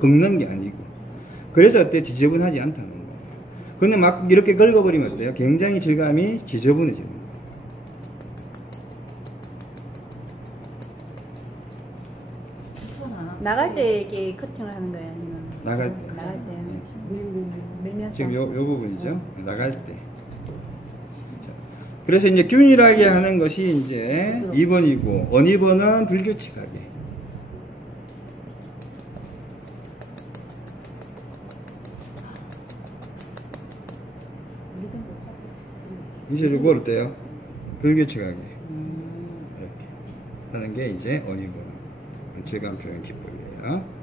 긁는 게 아니고. 그래서 어때 지저분하지 않다는 거예요. 근데 막 이렇게 긁어버리면 어때요? 굉장히 질감이 지저분해지는 거예요. 나갈 때 이렇게 커팅을 하는 거예요? 아니면 나갈 때. 나갈 때 네. 밀면서 지금 요, 요 부분이죠. 나갈 때. 자, 그래서 이제 균일하게 하는 것이 이제 2번이고, 언이번은 불규칙하게. 이제 이거 어때요? 불규칙하게. 이렇게 하는 게 이제 언이번. 질감 표현 기법이에요.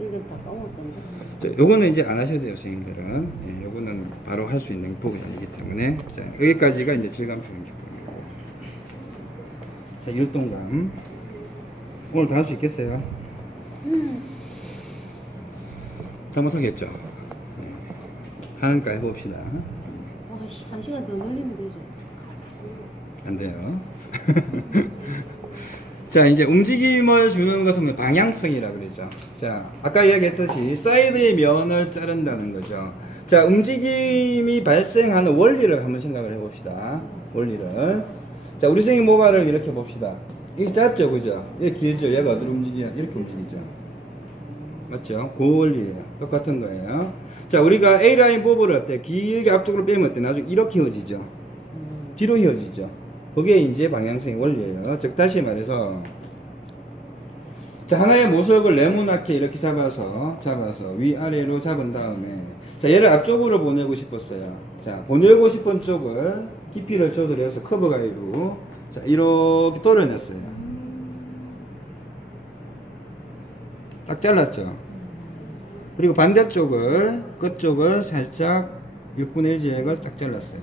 이게 다 까먹었던데. 자, 요거는 이제 안 하셔도 돼요, 선생님들은. 예, 요거는 바로 할 수 있는 부분이 아니기 때문에. 자, 여기까지가 이제 질감 표현 기법이고. 자, 율동감. 오늘 다 할 수 있겠어요? 잘못하겠죠? 예. 하는까 해봅시다. 아, 씨, 한 시간 더 늘리면 되죠. 안 돼요. 자, 이제 움직임을 주는 것은 뭐 방향성이라 그러죠. 자, 아까 이야기했듯이 사이드의 면을 자른다는 거죠. 자, 움직임이 발생하는 원리를 한번 생각을 해봅시다. 원리를. 자, 우리 선생님 모발을 이렇게 봅시다. 이게 짧죠, 그죠? 이게 길죠. 얘가 어디로 움직이냐? 이렇게 움직이죠. 맞죠? 그 원리예요. 똑같은 거예요. 자, 우리가 A라인 부분을 어때? 길게 앞쪽으로 빼면 어때? 나중에 이렇게 휘어지죠. 뒤로 휘어지죠. 그게 이제 방향성의 원리예요. 즉 다시 말해서 자 하나의 모석을 네모나게 이렇게 잡아서 잡아서 위아래로 잡은 다음에 자 얘를 앞쪽으로 보내고 싶었어요. 자 보내고 싶은 쪽을 깊이를 조절해서 커브 가위로 자 이렇게 도려냈어요. 딱 잘랐죠. 그리고 반대쪽을 끝쪽을 살짝 6분의 1 지역을 딱 잘랐어요.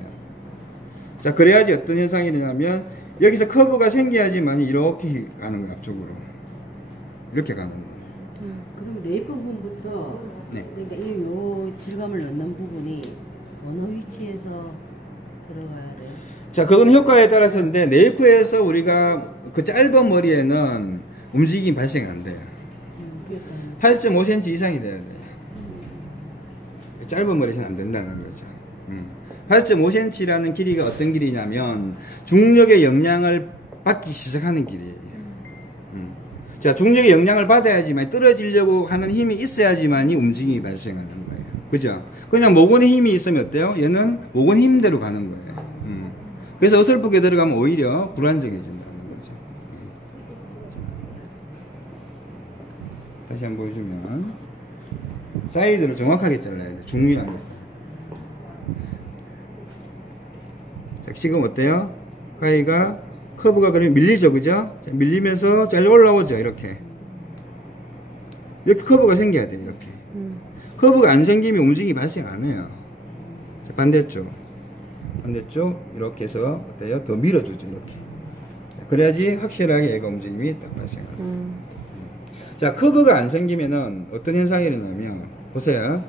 자, 그래야지 어떤 현상이 되냐면, 여기서 커브가 생겨야지만 이렇게 가는 거야, 앞쪽으로. 이렇게 가는 거야. 음, 그럼 레이프 부분부터 네. 그러니까 이 요 질감을 넣는 부분이 어느 위치에서 들어가야 돼요? 자, 그건 효과에 따라서인데, 네이프에서 우리가 그 짧은 머리에는 움직임이 발생 안 돼요. 음, 그러니까 8.5cm 이상이 돼야 돼요. 짧은 머리에서는 안 된다는 거죠. 음. 8.5cm라는 길이가 어떤 길이냐면 중력의 영향을 받기 시작하는 길이에요. 음. 자, 중력의 영향을 받아야지만 떨어지려고 하는 힘이 있어야지만이 움직임이 발생하는 거예요. 그죠? 그냥 모근의 힘이 있으면 어때요? 얘는 모근 힘대로 가는 거예요. 음. 그래서 어설프게 들어가면 오히려 불안정해진다는 거죠. 다시 한번 보여주면 사이드를 정확하게 잘라야 돼. 중요한 것은. 자, 지금 어때요? 가위가 커브가 그러면 밀리죠, 그죠? 자, 밀리면서 잘 올라오죠, 이렇게. 이렇게 커브가 생겨야 돼, 이렇게. 커브가 안 생기면 움직임이 발생 안 해요. 자, 반대쪽. 반대쪽, 이렇게 해서 어때요? 더 밀어주죠, 이렇게. 그래야지 확실하게 얘가 움직임이 딱 발생합니다. 자, 커브가 안 생기면은 어떤 현상이 일어나면, 보세요.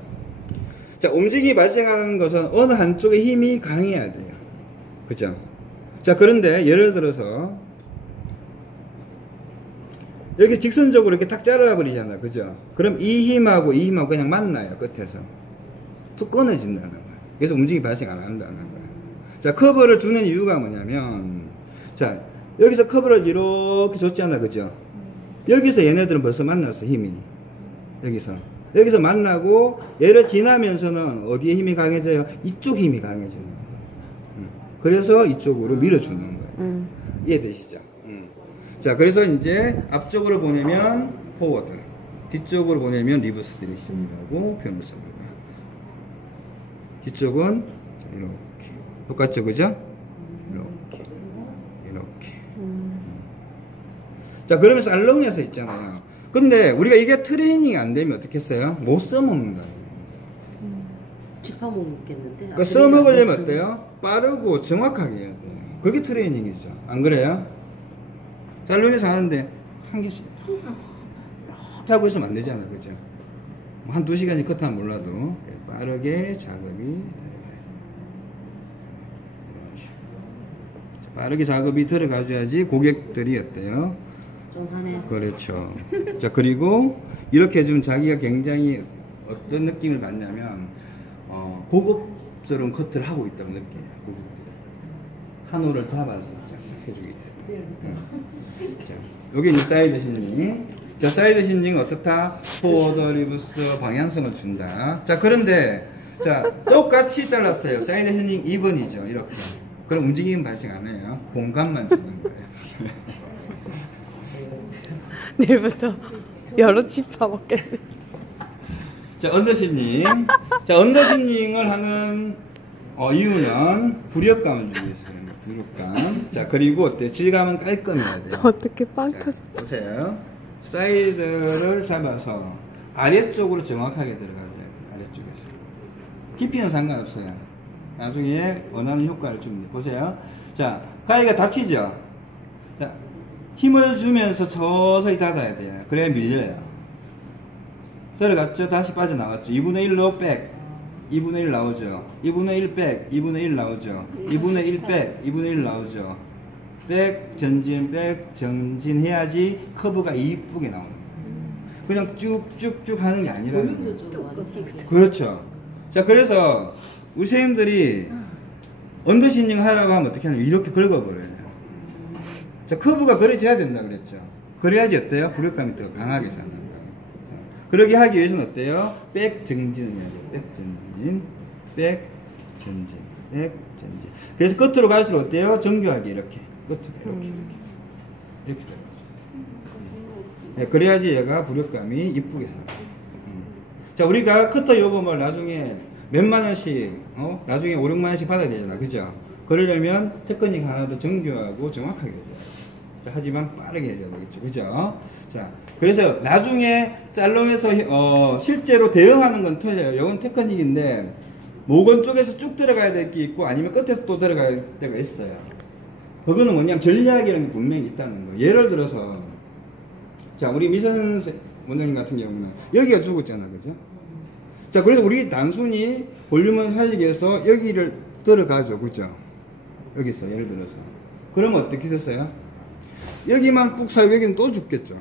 자, 움직임이 발생하는 것은 어느 한쪽의 힘이 강해야 돼요. 그죠? 자, 그런데 예를 들어서, 여기 직선적으로 이렇게 탁 잘라 버리잖아. 그죠? 그럼 이 힘하고 이 힘하고 그냥 만나요. 끝에서. 툭 끊어진다는 거야. 그래서 움직임이 발생 안 한다는 거야. 자, 커버를 주는 이유가 뭐냐면, 자, 여기서 커버를 이렇게 줬잖아. 그죠? 여기서 얘네들은 벌써 만났어, 힘이. 여기서. 여기서 만나고, 얘를 지나면서는 어디에 힘이 강해져요? 이쪽 힘이 강해져요. 음. 그래서 이쪽으로 밀어주는 거예요. 이해되시죠? 음. 자, 그래서 이제 앞쪽으로 보내면 포워드, 뒤쪽으로 보내면 리버스 디렉션이라고 표현을 씁니다. 뒤쪽은 자, 이렇게. 똑같죠, 그죠? 이렇게. 이렇게. 자, 그러면 살롱에서 있잖아요. 근데 우리가 이게 트레이닝이 안 되면 어떻게 했어요? 못 써먹는다. 짚어먹겠는데. 그러니까 써먹으려면 어때요? 빠르고 정확하게 해야 돼요. 그게 트레이닝이죠. 안 그래요? 살롱에서 하는데 한 개씩 이렇게 하고 있으면 안 되잖아요. 그죠? 뭐한두 시간이 컷하면 몰라도 빠르게 작업이. 빠르게 작업이 들어가줘야지 고객들이 어때요? 좀 하네. 그렇죠. 자, 그리고 이렇게 좀 자기가 굉장히 어떤 느낌을 받냐면 어, 고급스러운 커트를 하고 있다고 느껴요. 고급스러운. 한 호를 잡아서 쫙 해주기 때문에. 자, 여기 이제 사이드 신닝. 자, 사이드 신닝 어떻다? 포워드 리브스 방향성을 준다. 자, 그런데, 자, 똑같이 잘랐어요. 사이드 신닝 2번이죠. 이렇게. 그럼 움직임 발생 안 해요. 공간만 주는 거예요. 내일부터 여러 집 파 먹겠네. 자, 언더신닝. 자, 언더신닝을 하는 어, 이유는 부력감을 주기 위해서. 부력감. 자, 그리고 어때? 질감은 깔끔해야 돼요. 어떻게 빵 자, 터져? 보세요. 사이드를 잡아서 아래쪽으로 정확하게 들어가야 돼요. 아래쪽에서. 깊이는 상관없어요. 나중에 원하는 효과를 줍니다. 보세요. 자, 가위가 다치죠? 자, 힘을 주면서 서서히 닫아야 돼요. 그래야 밀려요. 들어갔죠? 다시 빠져나왔죠? 2분의 1로 백. 2분의 1 나오죠? 2분의 1 백. 2분의 1 나오죠? 2분의 1 백. 2분의 1 나오죠? 백, 전진, 백, 전진 해야지 커브가 이쁘게 나오는 거예요. 그냥 쭉쭉쭉 하는 게 아니라는 거예요. 그렇죠. 자, 그래서 우리 선생님들이 언더신닝 하라고 하면 어떻게 하냐면 이렇게 긁어버려요. 자, 커브가 그려져야 된다 그랬죠. 그래야지 어때요? 부력감이 더 강하게 사는 거예요. 그러게 하기 위해서는 어때요? 백 전진을 해야 돼요. 백 전진, 백 전진, 백 전진. 그래서 끝으로 갈수록 어때요? 정교하게 이렇게. 끝으로 이렇게, 이렇게. 이렇게 되는. 네, 그래야지 얘가 부력감이 이쁘게 살아요. 음. 자, 우리가 커터 요금을 나중에 몇만 원씩, 어? 나중에 5, 6만 원씩 받아야 되잖아. 그죠? 그러려면 테크닉 하나 더 정교하고 정확하게 해야 돼요. 자, 하지만 빠르게 해야 되겠죠. 그죠? 자, 그래서 나중에 살롱에서 어, 실제로 대응하는 건 틀려요. 이건 테크닉인데, 모건 쪽에서 쭉 들어가야 될 게 있고, 아니면 끝에서 또 들어가야 될 때가 있어요. 그거는 뭐냐면 전략이라는 게 분명히 있다는 거예요. 예를 들어서, 자, 우리 미선 세- 원장님 같은 경우는 여기가 죽었잖아. 그죠? 자, 그래서 우리 단순히 볼륨을 살리기 위해서 여기를 들어가죠. 그죠? 여기서, 예를 들어서. 그러면 어떻게 됐어요? 여기만 꾹 살고 여기는 또 죽겠죠.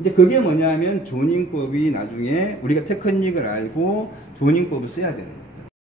이제 그게 뭐냐면 조닝법이 나중에 우리가 테크닉을 알고 조닝법을 써야 되는.